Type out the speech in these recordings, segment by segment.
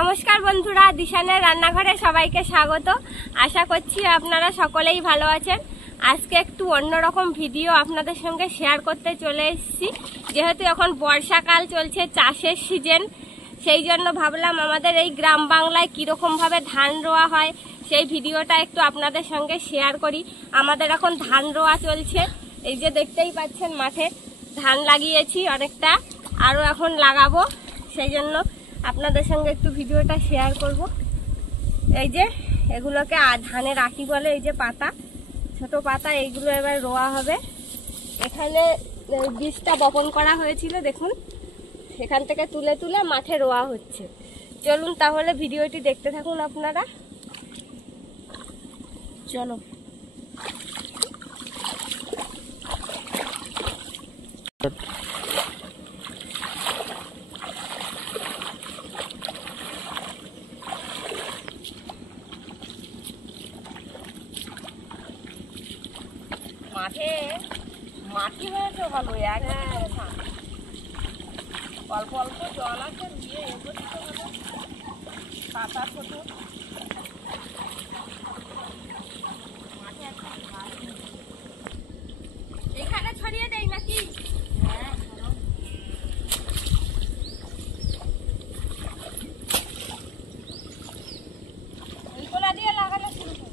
নমস্কার বন্ধুরা, দিশানের রান্নাঘরে সবাইকে স্বাগত। আশা করছি আপনারা সকলেই ভালো আছেন। আজকে একটু অন্যরকম ভিডিও আপনাদের সঙ্গে শেয়ার করতে চলে এসেছি। যেহেতু এখন বর্ষাকাল চলছে, চাষের সিজন, সেই জন্য ভাবলাম আমাদের এই গ্রাম বাংলায় কীরকমভাবে ধান রোয়া হয় সেই ভিডিওটা একটু আপনাদের সঙ্গে শেয়ার করি। আমাদের এখন ধান রোয়া চলছে। এই যে দেখতেই পাচ্ছেন মাঠে ধান লাগিয়েছি অনেকটা, আরও এখন লাগাবো, সেই জন্য আপনাদের সঙ্গে একটু ভিডিওটা শেয়ার করব। এই যে এগুলোকে ধানের আঁকি বলে, এই যে পাতা, ছোট পাতা, এইগুলো এবার রোয়া হবে। এখানে বীজটা বপন করা হয়েছিল, দেখুন সেখান থেকে তুলে তুলে মাঠে রোয়া হচ্ছে। চলুন তাহলে ভিডিওটি দেখতে থাকুন আপনারা। চলো। মাঠে মাটি হয়েছে ভালো, অল্প অল্প জল আছে, দিয়ে এগোতে হবে, পাতা ছোট। মাঠে একটা এখানে ছড়িয়ে দেয় নাকি? হ্যাঁ, এইগুলা দিয়ে লাগানো শুরু করো।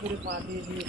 পুরো পা দিয়ে দিয়ে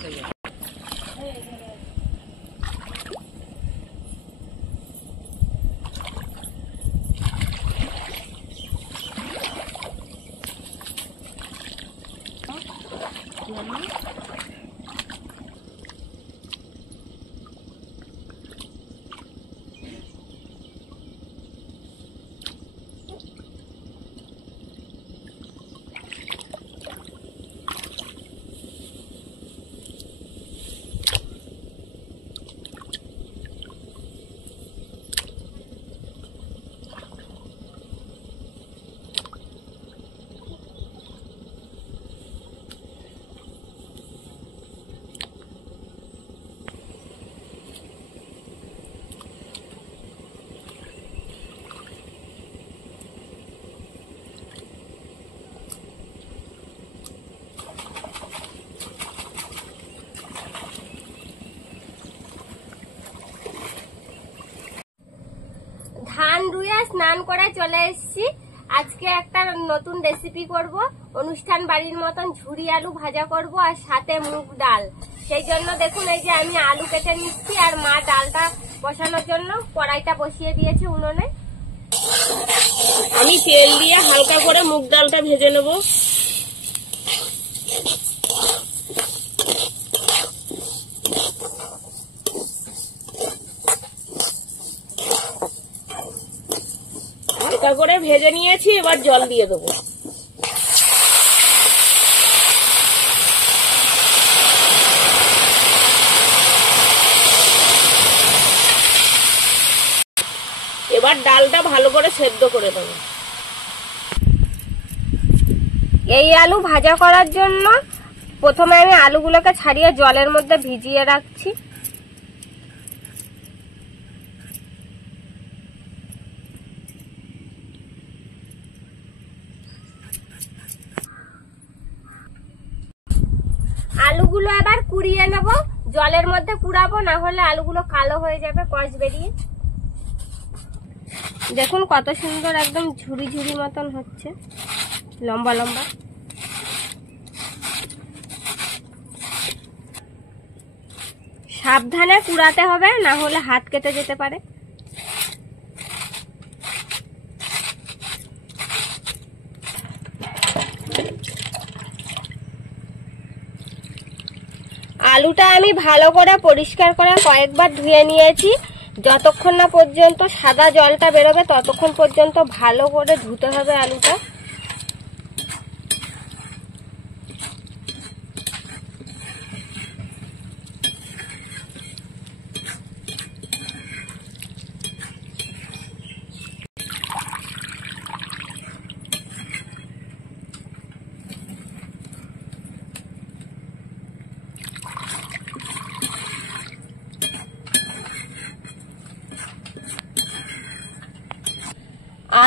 ধান রুয়ে স্নান করে চলে এসেছি। আজকে একটা নতুন রেসিপি করব, অনুষ্ঠান বাড়ির মতন ঝুরি আলু ভাজা করব আর সাথে মুগ ডাল। সেই জন্য দেখুন এই যে আমি আলু কেটে নিচ্ছি, আর মা ডালটা বসানোর জন্য কড়াইটা বসিয়ে দিয়েছে উনুনে। আমি তেল দিয়ে হালকা করে মুগ ডালটা ভেজে নেব। হালকা করে ভেজে নিয়েছি, এবার জল দিয়ে দেবো। এবার ডালটা ভালো করে সেদ্ধ করে দেবো। এই আলু ভাজা করার জন্য প্রথমে আমি আলুগুলোকে ছাড়িয়ে জলের মধ্যে ভিজিয়ে রাখছি। আলুগুলো এবার কুড়িয়ে নেব, জলের মধ্যে কুড়াবো, না হলে আলুগুলো কালো হয়ে যাবে কষ বেরিয়ে। দেখুন কত সুন্দর একদম ঝুরি ঝুরি মতন হচ্ছে, লম্বা লম্বা। সাবধানে কুড়াতে হবে, না হলে হাত কেটে যেতে পারে। আলুটা আমি ভালো করে পরিষ্কার করে কয়েকবার ধুয়ে নিয়েছি। যতক্ষণ না পর্যন্ত সাদা জলটা বেরোবে ততক্ষণ পর্যন্ত ভালো করে ধুতে হবে আলুটা।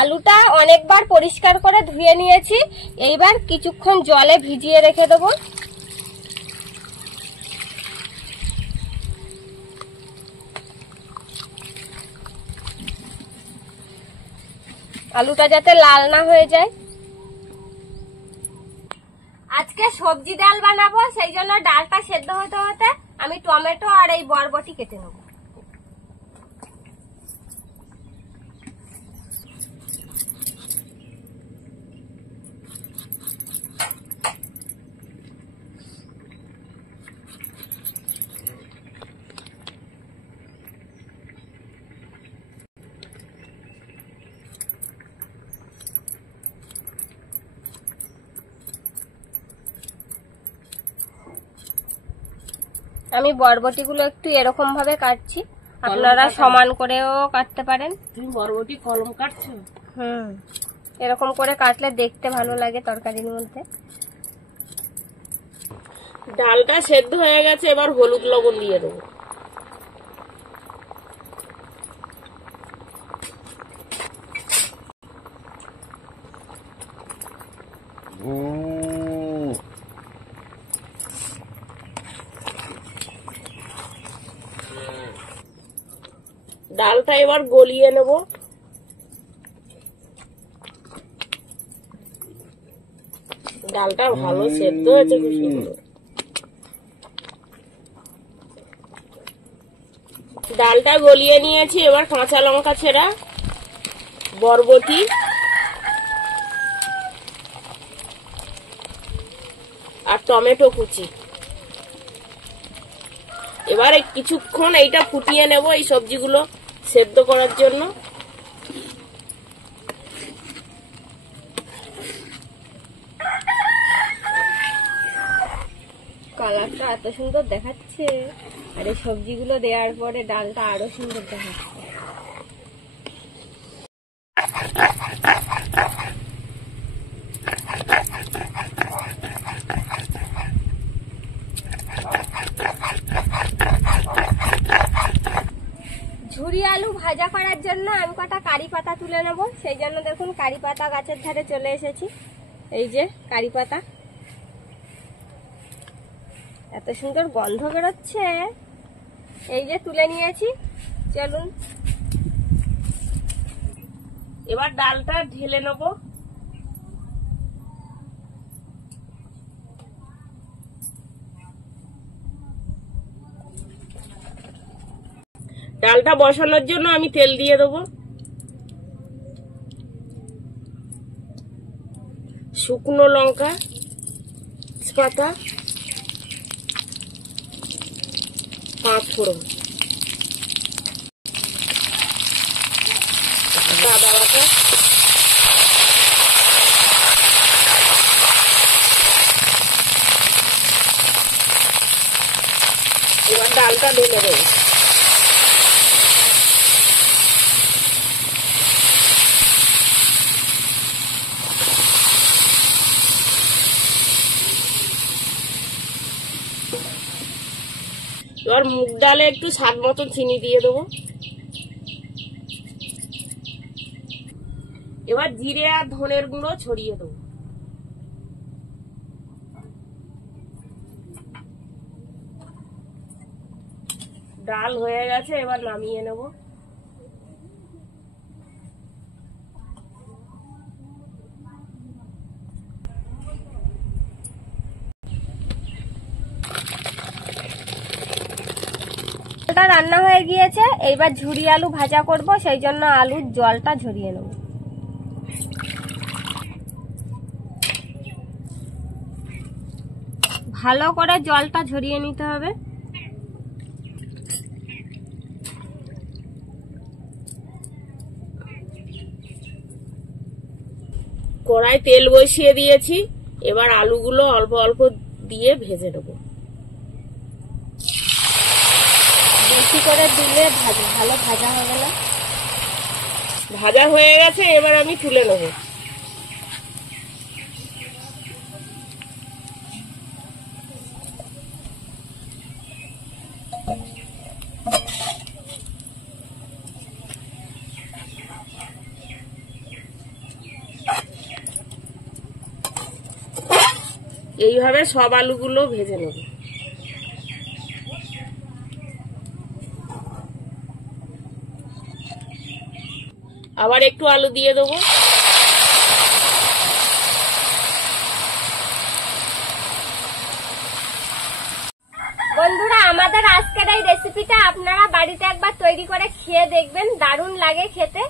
আলুটা অনেকবার পরিষ্কার করে ধুয়ে নিয়েছি, এইবার কিছুক্ষণ জলে ভিজিয়ে রেখে দেবো। আলুটা যাতে লাল না হয়ে যায়। আজকে সবজি ডাল বানাবো, সেই জন্য ডালটা সেদ্ধ হতে হতে আমি টমেটো আর এই বরবটি কেটে নেব। আমি বরবটিগুলো একটু এরকম ভাবে কাটছি, আপনারা সমান করেও কাটতে পারেন। তুমি বরবটি কলম কাটছো? এরকম করে কাটলে দেখতে ভালো লাগে তরকারির মধ্যে। ডালটা সেদ্ধ হয়ে গেছে, এবার হলুদ লবণ দিয়ে দেবো। ডালটা এবার গলিয়ে নেব। ডালটা ভালো সেদ্ধ হয়েছে, খুব সুন্দর। ডালটা গলিয়ে নিয়েছি, এবার কাঁচা লঙ্কা ছেঁড়া, বরবটি, আর টমেটো কুচি। এবারে কিছুক্ষণ এইটা ফুটিয়ে নেব এই সবজিগুলো সেদ্ধ করার জন্য। কালারটা এত সুন্দর দেখাচ্ছে, আর এই সবজিগুলো দেওয়ার পরে ডালটা আরো সুন্দর দেখাচ্ছে। ঝুরি আলু ভাজা করার জন্য আমি কটা কারি পাতা তুলে নেব, সেই জন্য দেখুন কারি পাতা গাছের ধারে চলে এসেছি। এই যে কারি পাতা, এত সুন্দর গন্ধ বেরোচ্ছে। এই যে তুলে নিয়েছি, চলুন এবার ডালটা ঢেলে নেব। ডালটা বসানোর জন্য আমি তেল দিয়ে দেবো। শুকনো লঙ্কা, তেজপাতা, পাঁচফোড়ন, আদা বাটা, এবার ডালটা ঢেলে দেবো। এবার মুগ ডালে একটু স্বাদ মতন চিনি দিয়ে দেবো। এবার জিরে আর ধনের গুঁড়ো ছড়িয়ে দেবো। ডাল হয়ে গেছে, এবার নামিয়ে নেব। রান্না হয়ে গিয়েছে, এইবার ঝুরি আলু ভাজা করব, সেই জন্য আলুর জলটা ঝরিয়ে নেব। ভালো করে জলটা ঝরিয়ে নিতে হবে। কড়াই তেল বসিয়ে দিয়েছি, এবার আলুগুলো অল্প অল্প দিয়ে ভেজে নেব। বেশি করে দিলে ভালো ভাজা হবে না। ভাজা হয়ে গেছে, এবার আমি তুলে নেব। এইভাবে সব আলুগুলো ভেজে নেব। আবার একটু আলু দিয়ে দেবো। বন্ধুরা, আমাদের আজকের এই রেসিপিটা আপনারা বাড়িতে একবার তৈরি করে খেয়ে দেখবেন, দারুণ লাগে খেতে।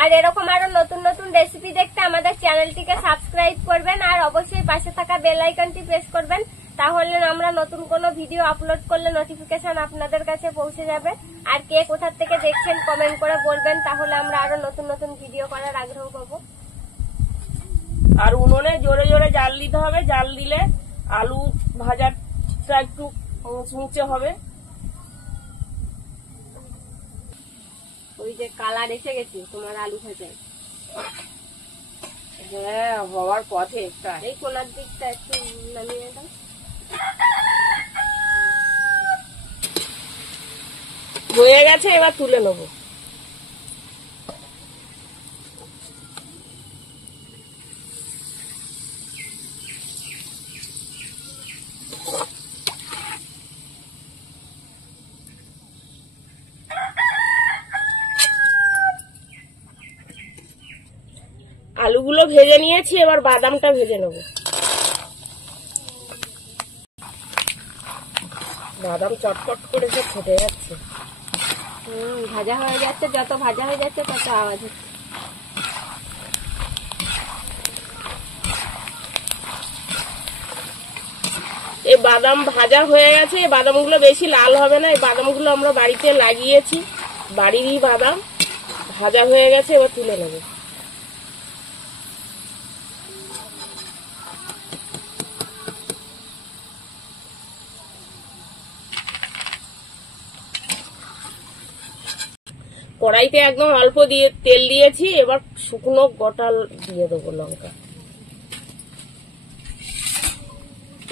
আর এরকম আরো নতুন নতুন রেসিপি দেখতে আমাদের চ্যানেলটিকে সাবস্ক্রাইব করবেন আর অবশ্যই পাশে থাকা বেল আইকনটি প্রেস করবেন, তাহলে আমরা নতুন কোনো ভিডিও আপলোড করলে নোটিফিকেশন আপনাদের কাছে পৌঁছে যাবে। আর কে কোথা থেকে দেখছেন কমেন্ট করে বলবেন, তাহলে আমরা আরো নতুন নতুন ভিডিও করার আগ্রহ পাবো। আর উনুনে জোরে জোরে জাল দিতে হবে, জাল দিলে আলু ভাজাটা একটু মুচমুচে হবে। ওই যে কালার এসে গেছে তোমার আলু ভাজায়। হ্যাঁ, হওয়ার পথে একটা। এই কোনার দিকটা একটু নামিয়ে দাও। হয়ে গেছে, এবার তুলে নেব। আলুগুলো ভেজে নিয়েছি, এবার বাদামটা ভেজে নেব। বাদাম চটপট করে সব ফেটে যাচ্ছে। ভাজা হয়ে যাচ্ছে, যত ভাজা হয়ে যাচ্ছে তত আওয়াজ হচ্ছে। এই বাদাম ভাজা হয়ে গেছে। এই বাদামগুলো বেশি লাল হবে না, এই বাদামগুলো আমরা বাড়িতে লাগিয়েছি, বাড়িরই বাদাম। ভাজা হয়ে গেছে, এবার তুলে নেব। কড়াইতে একদম অল্প দিয়ে তেল দিয়েছি, এবার শুকনো গোটা দিয়ে দেবো লঙ্কা।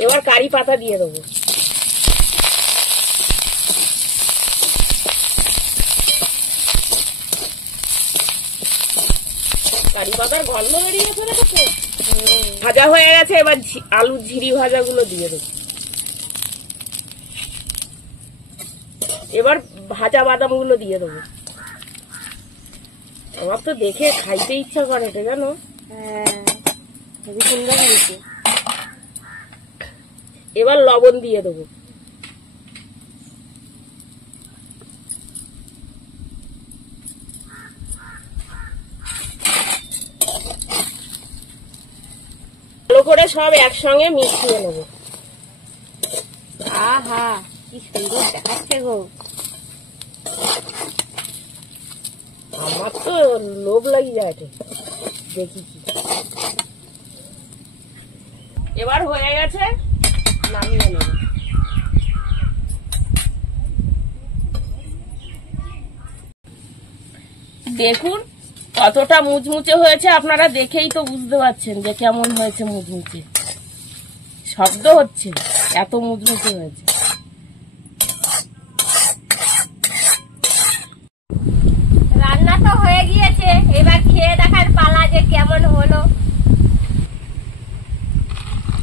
এবার কারি পাতা দিয়ে দেবো। কারি পাতার গন্ধ বেরিয়েছে না তো। ভাজা হয়ে গেছে, এবার আলু ঝিরি ভাজাগুলো দিয়ে দেবো। এবার ভাজা বাদামগুলো দিয়ে দেবো। আমার তো দেখে খাইতে ইচ্ছা করে এটা, জানো। হ্যাঁ, খুবই সুন্দর হয়েছে। এবার লবণ দিয়ে দেবো। ভালো করে সব একসঙ্গে মিশিয়ে নেব। আহা, কি সুন্দর দেখাচ্ছে গো। আমার তো লোভ লাগি যায়, দেখি কি। এবার হয়ে গেছে, নামিয়ে নেব। দেখুন কতটা মুচমুচে হয়েছে, আপনারা দেখেই তো বুঝতে পারছেন যে কেমন হয়েছে। মুচমুচে শব্দ হচ্ছে, এত মুচমুচে হয়েছে। রান্না তো হয়ে গিয়েছে, এবার খেয়ে দেখার পালা যে কেমন হলো।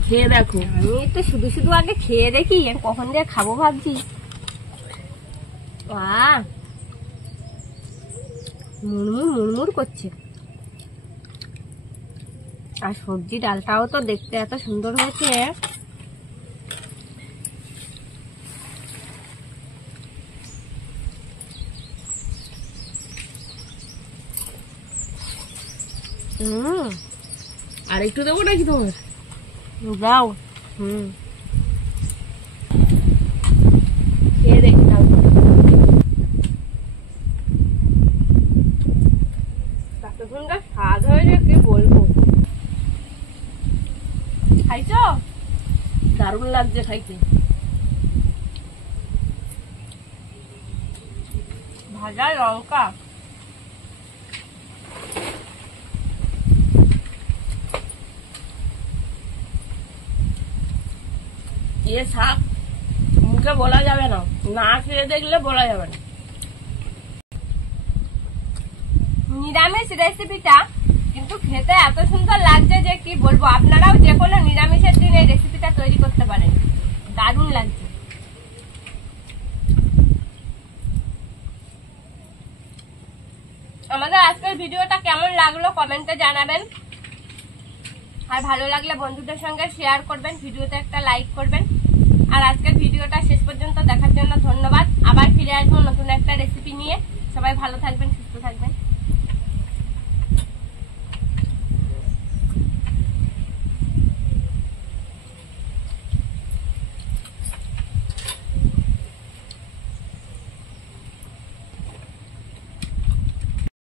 খেয়ে দেখো। আমি তো শুধু শুধু আগে খেয়ে দেখি, কখন যে খাবো ভাবছি। মুড়মুড় মুড়মুড় করছে। আর সবজি ডালটাও তো দেখতে এত সুন্দর হয়েছে। আর একটু দেবো নাকি তোমার? যাও। খেয়ে দেখলাম। এত সুন্দর স্বাদ হয়েছে কি বলবো। খাইছো? দারুণ লাগছে খাইতে। ভাজা লঙ্কা, এ শাক মুখে বলা যাবে না, না খেয়ে দেখলে বলা যাবে না। নিরামিষ রেসিপিটা কিন্তু খেতে এত সুন্দর লাগছে যে কি বলবো। আপনারাও যে কোনো নিরামিষের দিন এই রেসিপিটা লাগলো কমেন্টে জানাবেন, আর ভালো লাগলে বন্ধুদের সঙ্গে শেয়ার করবেন, ভিডিওতে একটা লাইক করবেন। আর আজকের ভিডিওটা শেষ পর্যন্ত দেখার জন্য ধন্যবাদ। আবার ফিরে আসবো নতুন একটা রেসিপি নিয়ে। সবাই ভালো থাকবেন, সুস্থ থাকবেন।